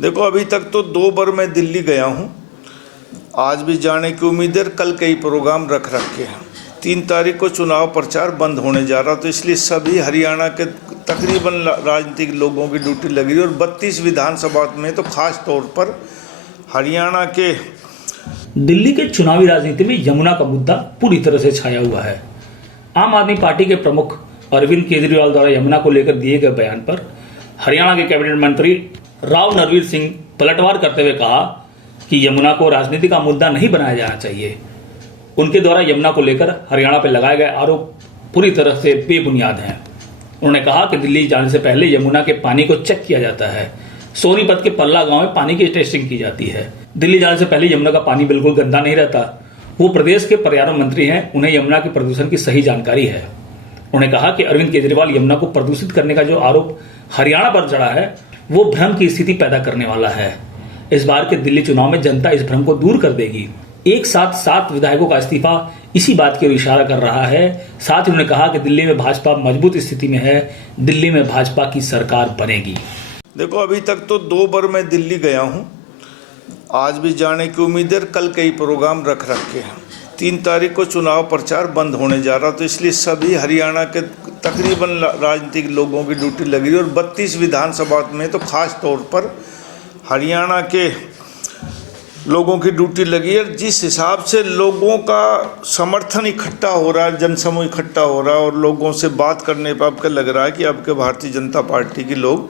देखो, अभी तक तो 2 बार मैं दिल्ली गया हूँ। आज भी जाने की उम्मीद है। कल कई प्रोग्राम रख रखे हैं। 3 तारीख को चुनाव प्रचार बंद होने जा रहा, तो इसलिए सभी हरियाणा के तकरीबन राजनीतिक लोगों की ड्यूटी लगी है। और 32 विधानसभा में तो खास तौर पर हरियाणा के दिल्ली के चुनावी राजनीति में यमुना का मुद्दा पूरी तरह से छाया हुआ है। आम आदमी पार्टी के प्रमुख अरविंद केजरीवाल द्वारा यमुना को लेकर दिए गए बयान पर हरियाणा के कैबिनेट मंत्री राव नरवीर सिंह पलटवार करते हुए कहा कि यमुना को राजनीति का मुद्दा नहीं बनाया जाना चाहिए। उनके द्वारा यमुना को लेकर हरियाणा पर लगाए गए आरोप पूरी तरह से बेबुनियाद हैं। उन्होंने कहा कि दिल्ली जाने से पहले यमुना के पानी को चेक किया जाता है। सोनीपत के पल्ला गांव में पानी की टेस्टिंग की जाती है। दिल्ली जाने से पहले यमुना का पानी बिल्कुल गंदा नहीं रहता। वो प्रदेश के पर्यावरण मंत्री हैं, उन्हें यमुना के प्रदूषण की सही जानकारी है। उन्होंने कहा कि अरविंद केजरीवाल यमुना को प्रदूषित करने का जो आरोप हरियाणा पर चढ़ा है वो भ्रम की स्थिति पैदा करने वाला है। इस बार के दिल्ली चुनाव में जनता इस भ्रम को दूर कर देगी। एक साथ 7 विधायकों का इस्तीफा इसी बात की ओर इशारा कर रहा है। साथ ही उन्होंने कहा कि दिल्ली में भाजपा मजबूत स्थिति में है, दिल्ली में भाजपा की सरकार बनेगी। देखो, अभी तक तो 2 बार मैं दिल्ली गया हूँ। आज भी जाने की उम्मीद है। कल कई प्रोग्राम रख रखे हैं। 3 तारीख को चुनाव प्रचार बंद होने जा रहा, तो इसलिए सभी हरियाणा के तकरीबन राजनीतिक लोगों की ड्यूटी लगी है। और 32 विधानसभा में तो खास तौर पर हरियाणा के लोगों की ड्यूटी लगी है। जिस हिसाब से लोगों का समर्थन इकट्ठा हो रहा है, जनसमूह इकट्ठा हो रहा है, और लोगों से बात करने पर आपको लग रहा है कि अब के भारतीय जनता पार्टी के लोग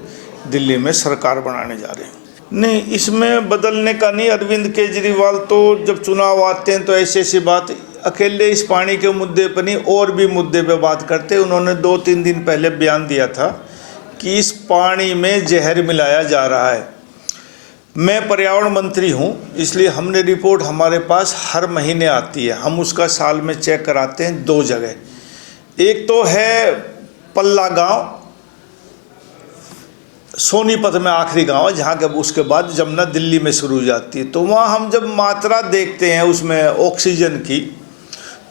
दिल्ली में सरकार बनाने जा रहे हैं। नहीं, इसमें बदलने का नहीं। अरविंद केजरीवाल तो जब चुनाव आते हैं तो ऐसी बात अकेले इस पानी के मुद्दे पर नहीं, और भी मुद्दे पे बात करते हैं। उन्होंने 2-3 दिन पहले बयान दिया था कि इस पानी में जहर मिलाया जा रहा है। मैं पर्यावरण मंत्री हूं, इसलिए हमने रिपोर्ट हमारे पास हर महीने आती है। हम उसका साल में चेक कराते हैं 2 जगह। एक तो है पल्ला गांव, सोनीपत में आखिरी गांव है, जहाँ के उसके बाद जमुना दिल्ली में शुरू हो जाती है। तो वहाँ हम जब मात्रा देखते हैं उसमें ऑक्सीजन की,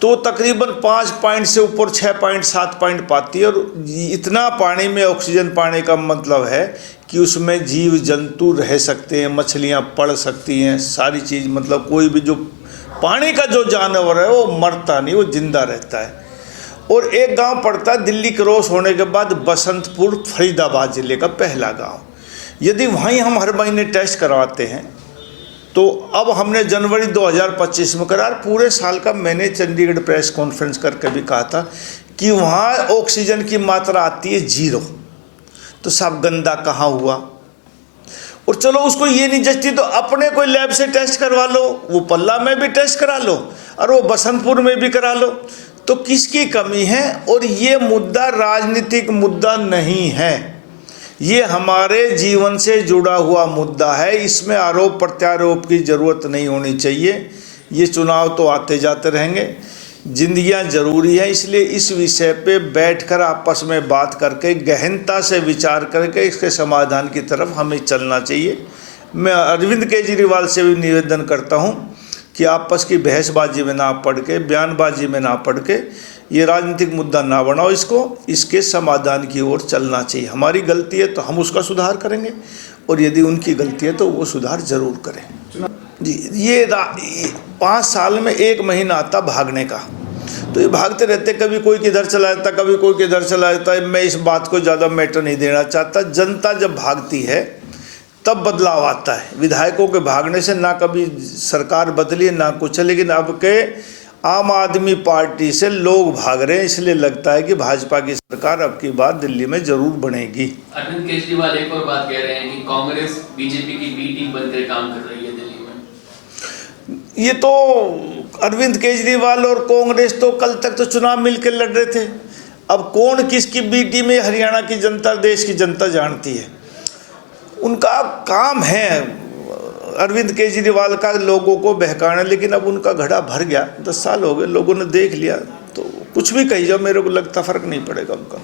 तो तकरीबन 5 पॉइंट से ऊपर 6 पॉइंट 7 पॉइंट पाती है। और इतना पानी में ऑक्सीजन पाने का मतलब है कि उसमें जीव जंतु रह सकते हैं, मछलियाँ पड़ सकती हैं, सारी चीज़, मतलब कोई भी जो पानी का जो जानवर है वो मरता नहीं, वो जिंदा रहता है। और एक गांव पड़ता है दिल्ली क्रॉस होने के बाद, बसंतपुर, फरीदाबाद जिले का पहला गांव। यदि वहीं हम हर महीने टेस्ट करवाते हैं, तो अब हमने जनवरी 2025 में करा, पूरे साल का मैंने चंडीगढ़ प्रेस कॉन्फ्रेंस करके भी कहा था कि वहाँ ऑक्सीजन की मात्रा आती है 0। तो सब गंदा कहाँ हुआ? और चलो उसको ये नहीं जचती तो अपने कोई लैब से टेस्ट करवा लो, वो पल्ला में भी टेस्ट करा लो और वो बसंतपुर में भी करा लो। तो किसकी कमी है? और ये मुद्दा राजनीतिक मुद्दा नहीं है, ये हमारे जीवन से जुड़ा हुआ मुद्दा है। इसमें आरोप प्रत्यारोप की ज़रूरत नहीं होनी चाहिए। ये चुनाव तो आते जाते रहेंगे, जिंदगियां ज़रूरी है, इसलिए इस विषय पे बैठकर आपस में बात करके गहनता से विचार करके इसके समाधान की तरफ हमें चलना चाहिए। मैं अरविंद केजरीवाल से भी निवेदन करता हूं कि आपस की बहसबाजी में ना पड़ के, बयानबाजी में ना पड़ के, ये राजनीतिक मुद्दा ना बनाओ, इसके समाधान की ओर चलना चाहिए। हमारी गलती है तो हम उसका सुधार करेंगे, और यदि उनकी गलती है तो वो सुधार जरूर करें। जी, ये 5 साल में 1 महीना आता भागने का, तो ये भागते रहते, कभी कोई किधर चला जाता, कभी कोई किधर चला जाता है। मैं इस बात को ज़्यादा मैटर नहीं देना चाहता। जनता जब भागती है तब बदलाव आता है। विधायकों के भागने से ना कभी सरकार बदली ना कुछ है, लेकिन अब के आम आदमी पार्टी से लोग भाग रहे हैं, इसलिए लगता है कि भाजपा की सरकार अब की बार दिल्ली में जरूर बनेगी। अरविंद केजरीवाल एक और बात कह रहे हैं कि कांग्रेस बीजेपी की बी टीम बनकर काम कर रही है दिल्ली में। ये तो अरविंद केजरीवाल और कांग्रेस तो कल तक तो चुनाव मिलकर लड़ रहे थे। अब कौन किसकी बी टीम है, हरियाणा की जनता, देश की जनता जानती है। उनका काम है अरविंद केजरीवाल का लोगों को बहकाना, लेकिन अब उनका घड़ा भर गया। 10 साल हो गए, लोगों ने देख लिया, तो कुछ भी कही जाओ, मेरे को लगता फ़र्क नहीं पड़ेगा उनका।